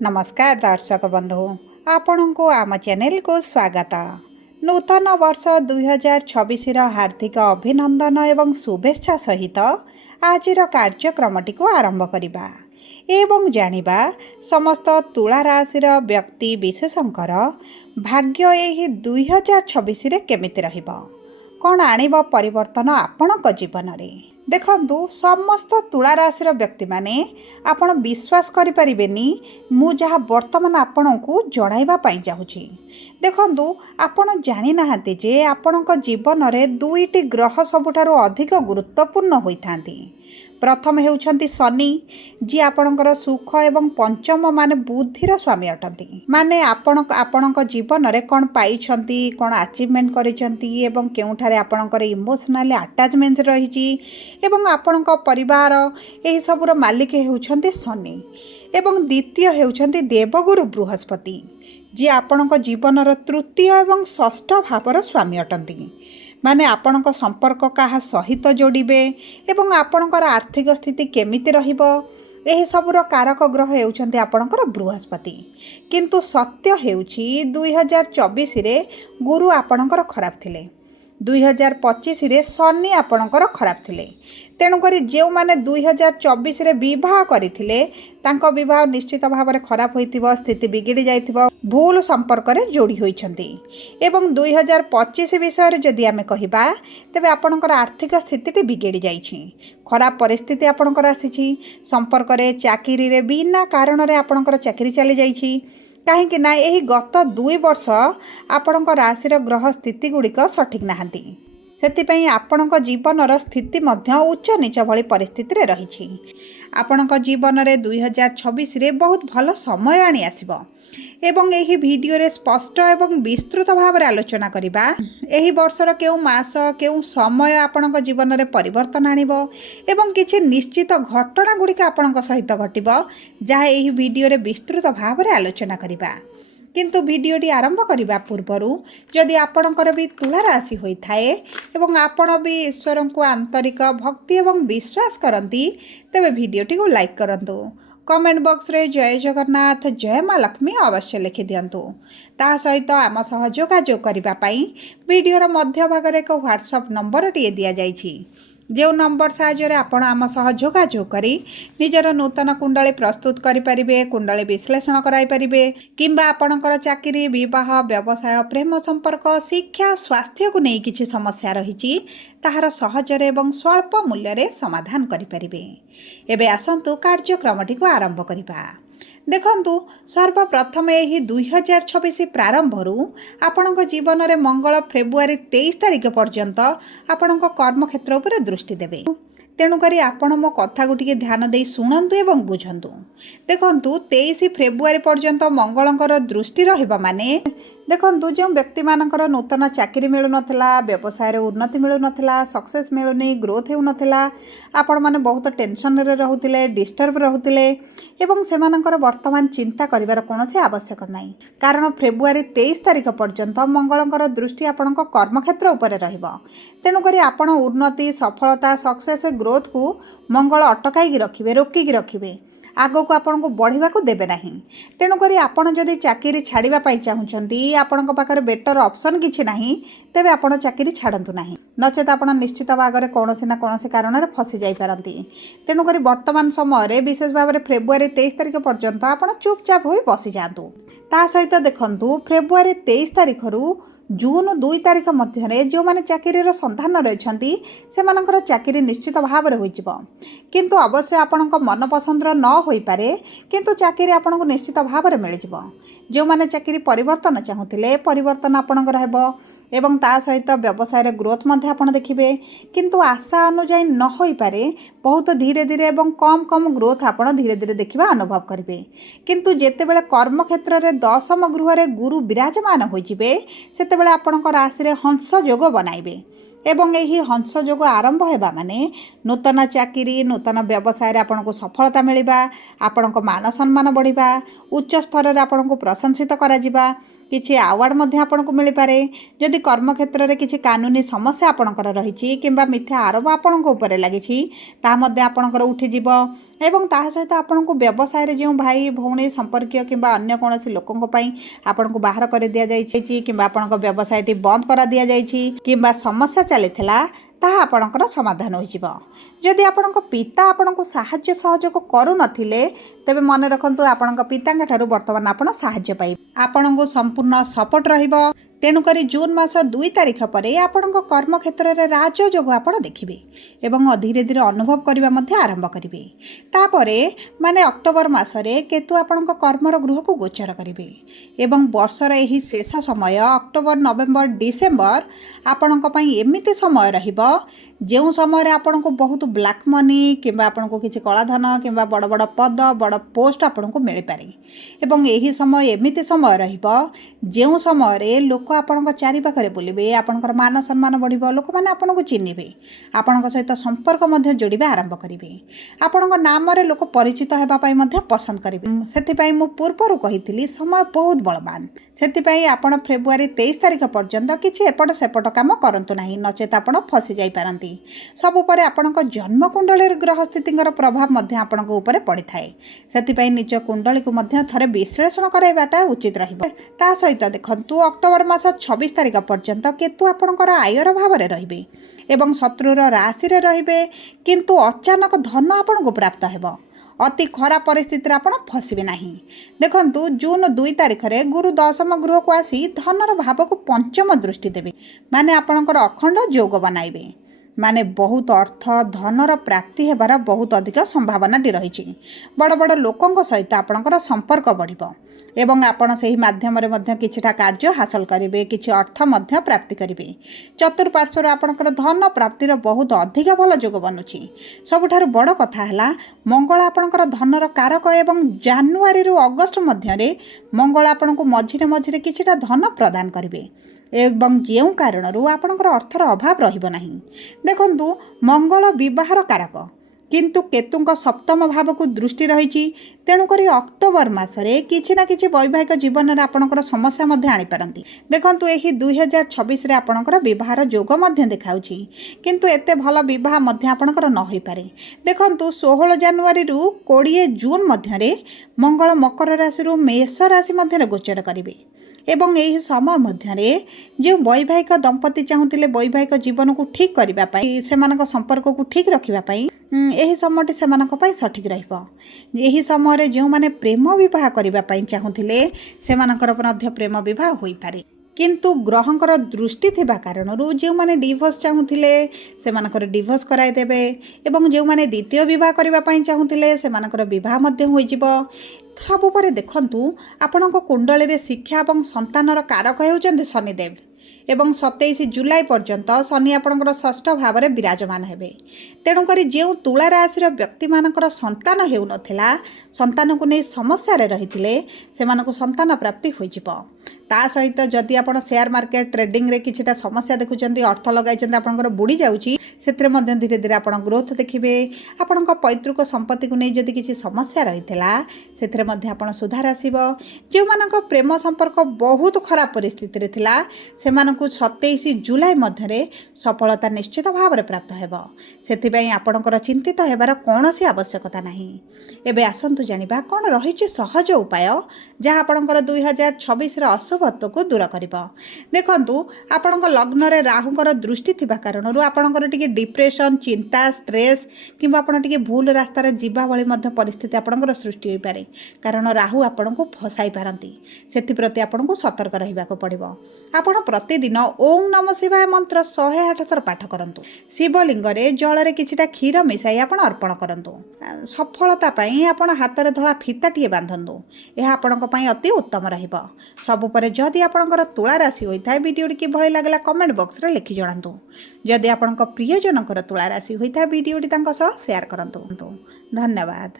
नमस्कार दर्शक बंधु आपण को आम चैनल को स्वागत। नूतन वर्ष 2026 हार्दिक अभिनंदन एवं शुभेच्छा सहित आज कार्यक्रमटी को आरंभ करिबा एवं जानिबा समस्त तुला राशि व्यक्ति विशेषकर भाग्य एही 2026 रे केमिति रहिबो कौन आणिब परिवर्तन आपणक जीवन रे। देखंतु समस्त तुला राशि व्यक्ति माने आपण विश्वास करि परिबेनी मु जहाँ वर्तमान आपण को जणाइबा पई चाहूची। देखंतु आपण जानि नाहांती जे आपणक जीवन रे दुईटी ग्रह सबुठारु अधिक गुरुत्वपूर्ण होइथांती। प्रथम हेउछंती शनि जी आपणकर सुख एवं पंचम माने बुद्धिर स्वामी अटंती। माने आपणक जीवन रे कोन पाइछंती कोन अचीवमेंट करिछंती एवं केउठारे आपणकर इमोशनल अटैचमेंट रहिछि एवं आपणक परिवार एही सबुर मालिक हेउछंती शनि एवं द्वितीय हेउछंती देवगुरु बृहस्पति जी आपणक जीवनर तृतीय एवं षष्ठ भावर स्वामी अटंती। माने आपणक संपर्क कहा सहित जोड़िबे एवं आपणकर आर्थिक स्थिति केमिति रहिबो एही सबुर कारक ग्रह हेउछंती आपणकर बृहस्पति। किंतु सत्य हेउछि 2024 रे गुरु आपणकर खराब थिले, 2025 रे शनि आपणकर खराब थिले। तेणुकरी जो माने 2024 रे विवाह करथिले तांको विवाह निश्चित भाव में खराब होइतिबो, स्थिति बिगिड़ी जाइतिबो, भूल संपर्क रे जोड़ी होइछंती। एवं 2025 विषय रे जदि आमे कहिबा तेबे आपणकर आर्थिक स्थिति बिगिड़ी जाइछि, खराब परिस्थिति आपणकर आसीछि, संपर्क रे चाकरी रे बिना कारण रे आपणकर चाकरी चली जाइछि। कहीं ना यही गत 2 वर्ष आपणक राशि ग्रह स्थिति गुड़िक सठिक नहांती, सेतिपई आपणक जीवनर स्थिति मध्य उच्च नीच भली परिस्थिति रे रहिछि। आपणक जीवन रे 2026 रे बहुत भल समय आनी आसिबो एवं एही वीडियो रे स्पष्ट एवं विस्तृत भाव रे आलोचना करिबा एही वर्षर केउ मास केउ समय आपणक जीवन रे परिवर्तन आनिबो एवं किछि निश्चित घटना गुड़िक आपणक सहित घटिबो जहा एही वीडियो रे विस्तृत भाव रे आलोचना करिबा। किंतु वीडियोटी आरंभ करने पूर्वरु जदि आपणकर भी तुला राशि होइथाए एवं आपण भी ईश्वर को आंतरिक भक्ति एवं विश्वास करती तेबे वीडियोटी को लाइक करंतु, कमेंट बॉक्स रे जय जगन्नाथ जय माँ लक्ष्मी अवश्य लिखि दियंतु। ता सहित आम सह जोगाजोग करबा पई वीडियोर मध्य भाग रे एक व्हाट्सएप नंबर टिए दिया जाइछि, जो नंबर साहाय्य आपण आम सह जोगाजोग करी निजर नूतन कुंडली प्रस्तुत करें, कुंडली विश्लेषण कराइपारे किंबा आपणकर चाकरी विवाह व्यवसाय प्रेम संपर्क शिक्षा स्वास्थ्य को नहीं किसी समस्या रही ताहार सहजरे एवं स्वल्प मूल्य रे समाधान करें। एबे आसंतु कार्यक्रमटी को आरंभ करिबा। देखंतु सर्वप्रथम यही 2026 प्रारंभरू आपणक जीवन में मंगल फेब्रुआरी 23 तारिख पर्यंत आपणक कर्मक्षेत्र उपर दृष्टि देवे। तेणुकरी आपण मो कथा को टिके ध्यान दे शुणंतु एवं बुझंतु। देखंतु 23 फेब्रुआरी पर्यंत मंगलंकर दृष्टि रहिबा माने देखंतु जो व्यक्ति मानकर नूतन चाकरी मिलु नथिला, व्यवसाय रे उन्नति मिलु नथिला, सक्सेस मिलुनी, ग्रोथ हेउ नथिला, आपण माने बहुत टेंशन रे रहुतिले, डिस्टर्ब रहुतिले एवं सेमानकर वर्तमान चिंता करिवार कोनोसी आवश्यक नाही, कारण फेब्रुआरी 23 तारिख पर्यंत मंगलंकर दृष्टि आपणक कर्मक्षेत्र उपरे रहिबो। तेणुकरी आपण उन्नति सफलता सक्सेस ग्रोथ को मंगल अटकाई रखिबे, रोकी रखिबे, आगो को आपण को बढ़िबा को देबे नाही। तेणुकरी आपण जदि चाकरी छाड़िबा पई चाहुचंती, आपणक पाखरे बेटर ऑप्शन किछि नाही, तेबे आपण चाकरी छाड़ंतु नाही, नचेत आपण निश्चित भागरे कोनोसी ना कोनोसी कारण रे फसी जाई पारंती। तेणुकरी वर्तमान समय रे विशेष भाव रे फेब्रुआरी 23 तारिख पर्यंत आपण चुपचाप होई बसी जांतु। ता सहित देखंतु फेब्रुआरी 23 तारिख रु जून 2 तारिख मध्य जो माने चाकरी सन्धान रही से चाकरी निश्चित भाव में हो, किंतु अवश्य आपणक मन पसंदर न हो पारे, किंतु चाकरी आपको निश्चित भाव में मिल जाव। जो माने चाकरी परिवर्तन चाहूले परिवर्तन आपणकर हेबो एवं ता सहित व्यवसाय रे ग्रोथ मध्य आपण देखिबे, किंतु आशा अनुଯାयी न हो पारे, बहुत धीरे धीरे एवं कम कम ग्रोथ आपण धीरे धीरे देखिबा अनुभव करिवे। किंतु जेतेबेले कर्म क्षेत्र रे 10म गृह रे गुरु विराजमान होइजिबे सेतेबेले आपणकर राशि रे हंस योग बनाइबे ଏବଂ ଏହି ହଂସ ଯୋଗ ଆରମ୍ଭ ହେବା ମାନେ ନୂତନ ଚାକିରି ନୂତନ ବ୍ୟବସାୟରେ ଆପଣଙ୍କୁ ସଫଳତା ମିଳିବା, ଆପଣଙ୍କ ମାନ ସମ୍ମାନ ବଢ଼ିବା, ଉଚ୍ଚ ସ୍ତରରେ ଆପଣଙ୍କୁ ପ୍ରଶଂସିତ କରାଯିବା, କିଛି ଆୱାର୍ଡ଼ ମଧ୍ୟ ଆପଣଙ୍କୁ ମିଳିପାରେ। ଯଦି କର୍ମକ୍ଷେତ୍ରରେ କିଛି କାନୁନି ସମସ୍ୟା ଆପଣଙ୍କର ରହିଛି କିମ୍ବା ମିଥ୍ୟା ଆରୋପ ଆପଣଙ୍କ ଉପରେ ଲାଗିଛି ତାହା ମଧ୍ୟ ଆପଣଙ୍କର ଉଠିଯିବ ଏବଂ ତାହା ସହିତ ଆପଣଙ୍କୁ ବ୍ୟବସାୟରେ ଯେଉଁ ଭାଇ ଭଉଣୀ ସମ୍ପର୍କୀୟ କିମ୍ବା ଅନ୍ୟ କୌଣସି ଲୋକଙ୍କ ପାଇଁ ଆପଣଙ୍କୁ ବାହାର କରିଦିଆଯାଇଛି କିମ୍ବା ଆପଣଙ୍କ ବ୍ୟବସାୟଟି ବନ୍ଦ କରାଦିଆଯାଇଛି କିମ୍ବା ସମସ୍ୟା ଚାଲିଥିଲା ତାହା ଆପଣଙ୍କର ସମାଧାନ ହୋଇଯିବ। ଯଦି ଆପଣଙ୍କ ପିତା ଆପଣଙ୍କୁ ସାହାଯ୍ୟ ସହଯୋଗ କରୁନଥିଲେ ତେବେ ମନେ ରଖନ୍ତୁ ଆପଣଙ୍କ ପିତାଙ୍କ ଠାରୁ ବର୍ତ୍ତମାନ ଆପଣ ସାହାଯ୍ୟ ପାଇବେ। ଆପଣଙ୍କୁ ସମ୍ପୂର୍ଣ୍ଣ ସପୋର୍ଟ ରହିବ। ତେଣୁକରି ଜୁନ୍ ମାସ 2 ତାରିଖ ପରେ ଆପଣଙ୍କ କର୍ମକ୍ଷେତ୍ରରେ ରାଜଯୋଗ ଆପଣ ଦେଖିବେ ଏବଂ ଧୀରେ ଧୀରେ ଅନୁଭବ କରିବା ମଧ୍ୟ ଆରମ୍ଭ କରିବେ। ତାପରେ ମାନେ ଅକ୍ଟୋବର ମାସରେ କେତୁ ଆପଣଙ୍କ କର୍ମର ଗୃହକୁ ଗୋଚର କରିବେ ଏବଂ ବର୍ଷର ଏହି ଶେଷ ସମୟ ଅକ୍ଟୋବର ନଭେମ୍ବର ଡିସେମ୍ବର ଆପଣଙ୍କ ପାଇଁ ଏମିତି ସମୟ ରହିବ ଯେଉଁ ସମୟରେ ଆପଣଙ୍କୁ ବହୁତ ବ୍ଲାକ୍ ମନି କିମ୍ବା ଆପଣଙ୍କୁ କିଛି କଳାଧନ କିମ୍ବା ବଡ଼ ବଡ଼ ପଦ ବଡ଼ ପୋଷ୍ଟ ଆପଣଙ୍କୁ ମିଳିପାରେ ଏବଂ ଏହି ସମୟ ଏମିତି ସମୟ ରହିବ ଯେଉଁ ସମୟରେ ଲୋକ ଆପଣଙ୍କ ଚାରିପାଖରେ ବୁଲିବେ, ଆପଣଙ୍କର ମାନ ସମ୍ମାନ ବଢ଼ିବ, ଲୋକମାନେ ଆପଣଙ୍କୁ ଚିହ୍ନିବେ, ଆପଣଙ୍କ ସହିତ ସମ୍ପର୍କ ମଧ୍ୟ ଯୋଡ଼ିବା ଆରମ୍ଭ କରିବେ, ଆପଣଙ୍କ ନାମରେ ଲୋକ ପରିଚିତ ହେବା ପାଇଁ ମଧ୍ୟ ପସନ୍ଦ କରିବେ। ସେଥିପାଇଁ ମୁଁ ପୂର୍ବରୁ କହିଥିଲି ସମୟ ବହୁତ ବଳବାନ। ସେଥିପାଇଁ ଆପଣ ଫେବୃଆରୀ 23 ତାରିଖ ପର୍ଯ୍ୟନ୍ତ କିଛି ଏପଟ ସେପଟ କାମ କରନ୍ତୁ ନାହିଁ, ନଚେତ ଆପଣ ଫସି ଯାଇପାରନ୍ତି। ସବୁ ପରେ ଆପଣଙ୍କ ଜନ୍ମକୁଣ୍ଡଳୀର ଗ୍ରହ ସ୍ଥିତିଙ୍କର ପ୍ରଭାବ ମଧ୍ୟ ଆପଣଙ୍କ ଉପରେ ପଡ଼ିଥାଏ। ସେଥିପାଇଁ ନିଜ କୁଣ୍ଡଳୀକୁ ମଧ୍ୟ ଥରେ ବିଶ୍ଳେଷଣ କରାଇବାଟା ଉଚିତ ରହିବ। ତା ସହିତ ଦେଖନ୍ତୁ ଅକ୍ଟୋବର ମାସ 26 ତାରିଖ ପର୍ଯ୍ୟନ୍ତ କେତୁ ଆପଣଙ୍କର ଆୟର ଭାବରେ ରହିବେ ଏବଂ ଶତ୍ରୁର ରାଶିରେ ରହିବେ, କିନ୍ତୁ ଅଚାନକ ଧନ ଆପଣଙ୍କୁ ପ୍ରାପ୍ତ ହେବ। ଅତି ଖରାପ ପରିସ୍ଥିତିରେ ଆପଣ ଫସିବେ ନାହିଁ। ଦେଖନ୍ତୁ ଜୁନ୍ 2 ତାରିଖରେ ଗୁରୁ 10ମ ଗୃହକୁ ଆସି ଧନର ଭାବକୁ ପଞ୍ଚମ ଦୃଷ୍ଟି ଦେବେ, ମାନେ ଆପଣଙ୍କର ଅଖଣ୍ଡ ଯୋଗ ବନାଇବେ, ମାନେ ବହୁତ ଅର୍ଥ ଧନର ପ୍ରାପ୍ତି ହେବାର ବହୁତ ଅଧିକ ସମ୍ଭାବନାଟି ରହିଛି। ବଡ଼ ବଡ଼ ଲୋକଙ୍କ ସହିତ ଆପଣଙ୍କର ସମ୍ପର୍କ ବଢ଼ିବ ଏବଂ ଆପଣ ସେହି ମାଧ୍ୟମରେ ମଧ୍ୟ କିଛିଟା କାର୍ଯ୍ୟ ହାସଲ କରିବେ, କିଛି ଅର୍ଥ ମଧ୍ୟ ପ୍ରାପ୍ତି କରିବେ। ଚତୁଃପାର୍ଶ୍ୱରୁ ଆପଣଙ୍କର ଧନ ପ୍ରାପ୍ତିର ବହୁତ ଅଧିକ ଭଲ ଯୋଗ ବନୁଛି। ସବୁଠାରୁ ବଡ଼ କଥା ହେଲା ମଙ୍ଗଳ ଆପଣଙ୍କର ଧନର କାରକ ଏବଂ ଜାନୁଆରୀରୁ ଅଗଷ୍ଟ ମଧ୍ୟରେ ମଙ୍ଗଳ ଆପଣଙ୍କୁ ମଝିରେ ମଝିରେ କିଛିଟା ଧନ ପ୍ରଦାନ କରିବେ ଏବଂ ଯେଉଁ କାରଣରୁ ଆପଣଙ୍କର ଅର୍ଥର ଅଭାବ ରହିବ ନାହିଁ। ଦେଖନ୍ତୁ ମଙ୍ଗଳ ବିବାହର କାରକ, କିନ୍ତୁ କେତୁଙ୍କ ସପ୍ତମ ଭାବକୁ ଦୃଷ୍ଟି ରହିଛି। ତେଣୁକରି ଅକ୍ଟୋବର ମାସରେ କିଛି ନା କିଛି ବୈବାହିକ ଜୀବନରେ ଆପଣଙ୍କର ସମସ୍ୟା ମଧ୍ୟ ଆଣିପାରନ୍ତି। ଦେଖନ୍ତୁ ଏହି 2026ରେ ଆପଣଙ୍କର ବିବାହର ଯୋଗ ମଧ୍ୟ ଦେଖାଉଛି, କିନ୍ତୁ ଏତେ ଭଲ ବିବାହ ମଧ୍ୟ ଆପଣଙ୍କର ନ ହୋଇପାରେ। ଦେଖନ୍ତୁ 16 ଜାନୁଆରୀରୁ 20 ଜୁନ୍ ମଧ୍ୟରେ ମଙ୍ଗଳ ମକର ରାଶିରୁ ମେଷ ରାଶି ମଧ୍ୟରେ ଗୋଚର କରିବେ ଏବଂ ଏହି ସମୟ ମଧ୍ୟରେ ଯେଉଁ ବୈବାହିକ ଦମ୍ପତି ଚାହୁଁଥିଲେ ବୈବାହିକ ଜୀବନକୁ ଠିକ୍ କରିବା ପାଇଁ, ସେମାନଙ୍କ ସମ୍ପର୍କକୁ ଠିକ୍ ରଖିବା ପାଇଁ ଏହି ସମୟଟି ସେମାନଙ୍କ ପାଇଁ ସଠିକ୍ ରହିବ। ଏହି ସମୟରେ ଯେଉଁମାନେ ପ୍ରେମ ବିବାହ କରିବା ପାଇଁ ଚାହୁଁଥିଲେ ସେମାନଙ୍କର ମଧ୍ୟ ପ୍ରେମ ବିବାହ ହୋଇପାରେ, କିନ୍ତୁ ଗ୍ରହଙ୍କର ଦୃଷ୍ଟି ଥିବା କାରଣରୁ ଯେଉଁମାନେ ଡିଭୋର୍ସ ଚାହୁଁଥିଲେ ସେମାନଙ୍କର ଡିଭୋର୍ସ କରାଇଦେବେ ଏବଂ ଯେଉଁମାନେ ଦ୍ୱିତୀୟ ବିବାହ କରିବା ପାଇଁ ଚାହୁଁଥିଲେ ସେମାନଙ୍କର ବିବାହ ମଧ୍ୟ ହୋଇଯିବ। ସବୁ ପରେ ଦେଖନ୍ତୁ ଆପଣଙ୍କ କୁଣ୍ଡଳୀରେ ଶିକ୍ଷା ଏବଂ ସନ୍ତାନର କାରକ ହେଉଛନ୍ତି ଶନିଦେବ ଏବଂ 27 ଜୁଲାଇ ପର୍ଯ୍ୟନ୍ତ ଶନି ଆପଣଙ୍କର ଷଷ୍ଠ ଭାବରେ ବିରାଜମାନ ହେବେ। ତେଣୁକରି ଯେଉଁ ତୁଳା ରାଶିର ବ୍ୟକ୍ତିମାନଙ୍କର ସନ୍ତାନ ହେଉନଥିଲା, ସନ୍ତାନକୁ ନେଇ ସମସ୍ୟାରେ ରହିଥିଲେ, ସେମାନଙ୍କୁ ସନ୍ତାନ ପ୍ରାପ୍ତି ହୋଇଯିବ। ତା ସହିତ ଯଦି ଆପଣ ସେୟାର ମାର୍କେଟ ଟ୍ରେଡିଂରେ କିଛିଟା ସମସ୍ୟା ଦେଖୁଛନ୍ତି, ଅର୍ଥ ଲଗାଇଛନ୍ତି ଆପଣଙ୍କର ବୁଡ଼ି ଯାଉଛି, ସେଥିରେ ମଧ୍ୟ ଧୀରେ ଧୀରେ ଆପଣ ଗ୍ରୋଥ ଦେଖିବେ। ଆପଣଙ୍କ ପୈତୃକ ସମ୍ପତ୍ତିକୁ ନେଇ ଯଦି କିଛି ସମସ୍ୟା ରହିଥିଲା ସେଥିରେ ମଧ୍ୟ ଆପଣ ସୁଧାର ଆସିବ। ଯେଉଁମାନଙ୍କ ପ୍ରେମ ସମ୍ପର୍କ ବହୁତ ଖରାପ ପରିସ୍ଥିତିରେ ଥିଲା ସେମାନଙ୍କୁ 27 ଜୁଲାଇ ମଧ୍ୟରେ ସଫଳତା ନିଶ୍ଚିତ ଭାବରେ ପ୍ରାପ୍ତ ହେବ। ସେଥିପାଇଁ ଆପଣଙ୍କର ଚିନ୍ତିତ ହେବାର କୌଣସି ଆବଶ୍ୟକତା ନାହିଁ। ଏବେ ଆସନ୍ତୁ ଜାଣିବା କ'ଣ ରହିଛି ସହଜ ଉପାୟ ଯାହା ଆପଣଙ୍କର 2026ର ଅଶୁଭତ୍ୱକୁ ଦୂର କରିବ। ଦେଖନ୍ତୁ ଆପଣଙ୍କ ଲଗ୍ନରେ ରାହୁଙ୍କର ଦୃଷ୍ଟି ଥିବା କାରଣରୁ ଆପଣଙ୍କର ଟିକେ ଡିପ୍ରେସନ୍, ଚିନ୍ତା, ଷ୍ଟ୍ରେସ୍ କିମ୍ବା ଆପଣ ଟିକେ ଭୁଲ ରାସ୍ତାରେ ଯିବା ଭଳି ମଧ୍ୟ ପରିସ୍ଥିତି ଆପଣଙ୍କର ସୃଷ୍ଟି ହୋଇପାରେ, କାରଣ ରାହୁ ଆପଣଙ୍କୁ ଫସାଇ ପାରନ୍ତି। ସେଥିପ୍ରତି ଆପଣଙ୍କୁ ସତର୍କ ରହିବାକୁ ପଡ଼ିବ। ଆପଣ ପ୍ରତିଦିନ ଓಂ ନମ ଶିବାୟ ମନ୍ତ୍ର 108 ଥର ପାଠ କରନ୍ତୁ। ଶିବଲିଙ୍ଗରେ ଜଳରେ କିଛିଟା କ୍ଷୀର ମିଶାଇ ଆପଣ ଅର୍ପଣ କରନ୍ତୁ। ସଫଳତା ପାଇଁ ଆପଣ ହାତରେ ଧଳା ଫିତାଟିଏ ବାନ୍ଧନ୍ତୁ, ଏହା ଆପଣଙ୍କ ପାଇଁ ଅତି ଉତ୍ତମ ରହିବ। ସବୁ ପରେ ଯଦି ଆପଣଙ୍କର ତୁଳା ରାଶି ହୋଇଥାଏ, ଭିଡ଼ିଓଟି କିଭଳି ଲାଗିଲା କମେଣ୍ଟ ବକ୍ସରେ ଲେଖି ଜଣାନ୍ତୁ। ଯଦି ଆପଣଙ୍କ ପ୍ରିୟଜନଙ୍କର ତୁଳା ରାଶି ହୋଇଥାଏ, ଭିଡ଼ିଓଟି ତାଙ୍କ ସହ ସେୟାର କରନ୍ତୁ। ଧନ୍ୟବାଦ।